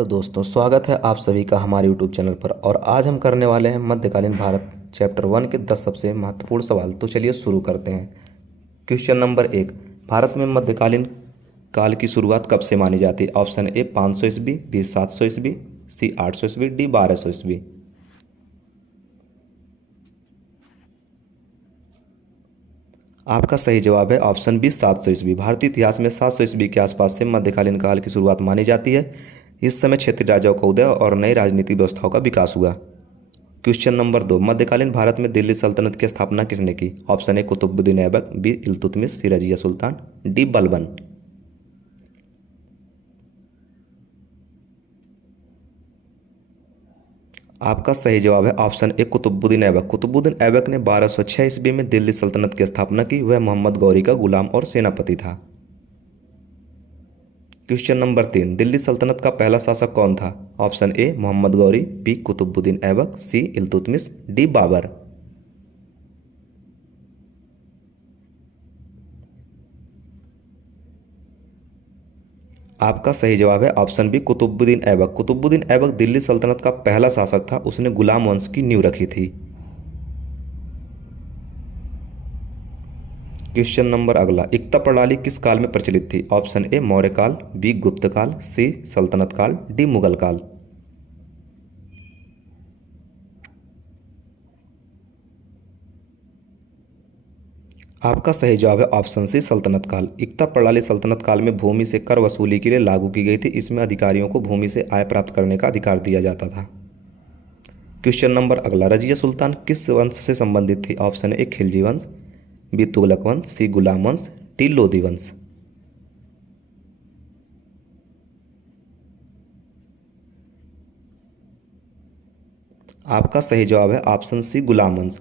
Hello दोस्तों, स्वागत है आप सभी का हमारे यूट्यूब चैनल पर। और आज हम करने वाले हैं मध्यकालीन भारत चैप्टर 1 के 10 सबसे महत्वपूर्ण सवाल। तो चलिए शुरू करते हैं। क्वेश्चन नंबर 1, भारत में मध्यकालीन काल की शुरुआत कब से मानी जाती है? ऑप्शन ए 500 ईस्वी, बी 700 ईस्वी, सी 800 ईस्वी, डी 1200 ईस्वी। आपका सही जवाब है ऑप्शन बी 700 ईस्वी। भारतीय इतिहास में 700 ईस्वी के आसपास से मध्यकालीन काल की शुरुआत मानी जाती है। इस समय क्षेत्रीय राजाओं का उदय और नई राजनीतिक व्यवस्थाओं का विकास हुआ। क्वेश्चन नंबर 2, मध्यकालीन भारत में दिल्ली सल्तनत की स्थापना किसने की? Option A Qutubuddin Aibak, B Iltutmish, C Razia Sultan, D Balban. आपका सही जवाब है ऑप्शन ए कुतुबुद्दीन ऐबक। कुतुबुद्दीन ऐबक ने 1206 ईस्वी में दिल्ली सल्तनत की स्थापना की। वह मोहम्मद गौरी का गुलाम और सेनापति था। क्वेश्चन नंबर 3, दिल्ली सल्तनत का पहला शासक कौन था? Option A Mohammad Ghori, B Qutubuddin Aibak, C Iltutmish, D Babur. आपका सही जवाब है ऑप्शन बी कुतुबुद्दीन ऐबक। कुतुबुद्दीन ऐबक दिल्ली सल्तनत का पहला शासक था। उसने गुलाम वंश की नींव रखी थी। क्वेश्चन नंबर अगला, इक्ता प्रणाली किस काल में प्रचलित थी? ऑप्शन ए मौर्य काल, बी गुप्त काल, सी सल्तनत काल, डी मुगल काल। आपका सही जवाब है ऑप्शन सी सल्तनत काल। इक्ता प्रणाली सल्तनत काल में भूमि से कर वसूली के लिए लागू की गई थी। इसमें अधिकारियों को भूमि से आय प्राप्त करने का अधिकार दिया जाता था। क्वेश्चन नंबर अगला, रजिया सुल्तान किस वंश से संबंधित थी? ऑप्शन ए खिलजी वंश, बी तुगलक वंश, सी गुलाम वंश, डी लोदी वंश। आपका सही जवाब है ऑप्शन सी गुलाम वंश।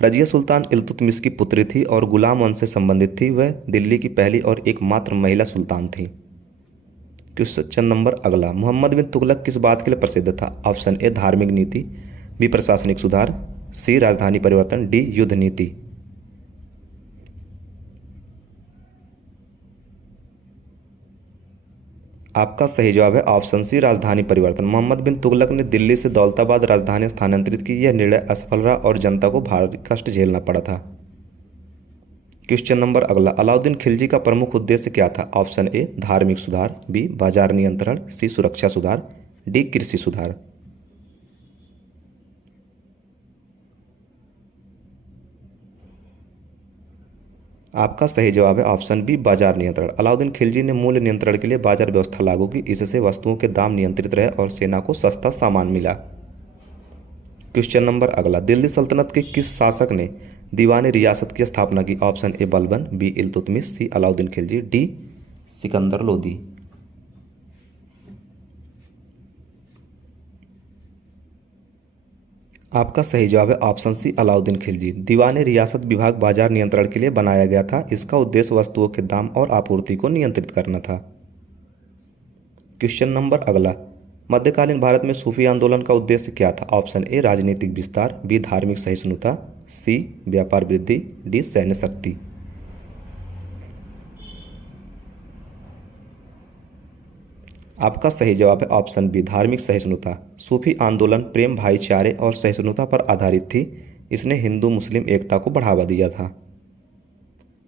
रजिया सुल्तान इल्तुतमिश की पुत्री थी और गुलाम वंश से संबंधित थी। वह दिल्ली की पहली और एकमात्र महिला सुल्तान थी। क्वेश्चन नंबर अगला, मोहम्मद बिन तुगलक किस बात के लिए प्रसिद्ध था? ऑप्शन ए धार्मिक नीति, बी प्रशासनिक सुधार, सी राजधानी परिवर्तन, डी युद्ध नीति। आपका सही जवाब है ऑप्शन सी राजधानी परिवर्तन। मोहम्मद बिन तुगलक ने दिल्ली से दौलताबाद राजधानी स्थानांतरित की। यह निर्णय असफल रहा और जनता को भारी कष्ट झेलना पड़ा था। क्वेश्चन नंबर अगला, अलाउद्दीन खिलजी का प्रमुख उद्देश्य क्या था? ऑप्शन ए धार्मिक सुधार, बी बाजार नियंत्रण, सी सुरक्षा सुधार, डी कृषि सुधार। आपका सही जवाब है ऑप्शन बी बाजार नियंत्रण। अलाउद्दीन खिलजी ने मूल्य नियंत्रण के लिए बाजार व्यवस्था लागू की। इससे वस्तुओं के दाम नियंत्रित रहे और सेना को सस्ता सामान मिला। क्वेश्चन नंबर अगला, दिल्ली सल्तनत के किस शासक ने दीवानी रियासत की स्थापना की? Option A Balban, B Iltutmish, C Alauddin Khilji, D Sikandar Lodi. आपका सही जवाब है ऑप्शन सी अलाउद्दीन खिलजी। दीवानी रियासत विभाग बाजार नियंत्रण के लिए बनाया गया था। इसका उद्देश्य वस्तुओं के दाम और आपूर्ति को नियंत्रित करना था। क्वेश्चन नंबर अगला, मध्यकालीन भारत में सूफी आंदोलन का उद्देश्य क्या था? ऑप्शन ए राजनीतिक विस्तार, बी धार्मिक सहिष्णुता, सी व्यापार वृद्धि, डी सैन्य शक्ति। आपका सही जवाब है ऑप्शन बी धार्मिक सहिष्णुता। सूफी आंदोलन प्रेम, भाईचारे और सहिष्णुता पर आधारित थी। इसने हिंदू मुस्लिम एकता को बढ़ावा दिया था।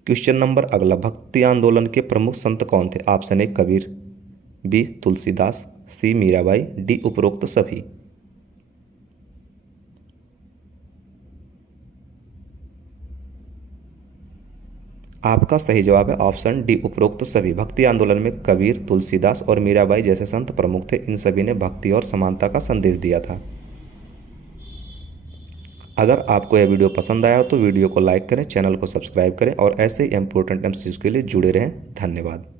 क्वेश्चन नंबर अगला, भक्ति आंदोलन के प्रमुख संत कौन थे? Option A Kabir, B Tulsidas, C Meerabai, D उपरोक्त सभी। आपका सही जवाब है ऑप्शन डी उपरोक्त सभी। भक्ति आंदोलन में कबीर, तुलसीदास और मीराबाई जैसे संत प्रमुख थे। इन सभी ने भक्ति और समानता का संदेश दिया था। अगर आपको यह वीडियो पसंद आया हो तो वीडियो को लाइक करें, चैनल को सब्सक्राइब करें और ऐसे ही इंपॉर्टेंट एमसीक्यूज के लिए जुड़े रहें। धन्यवाद।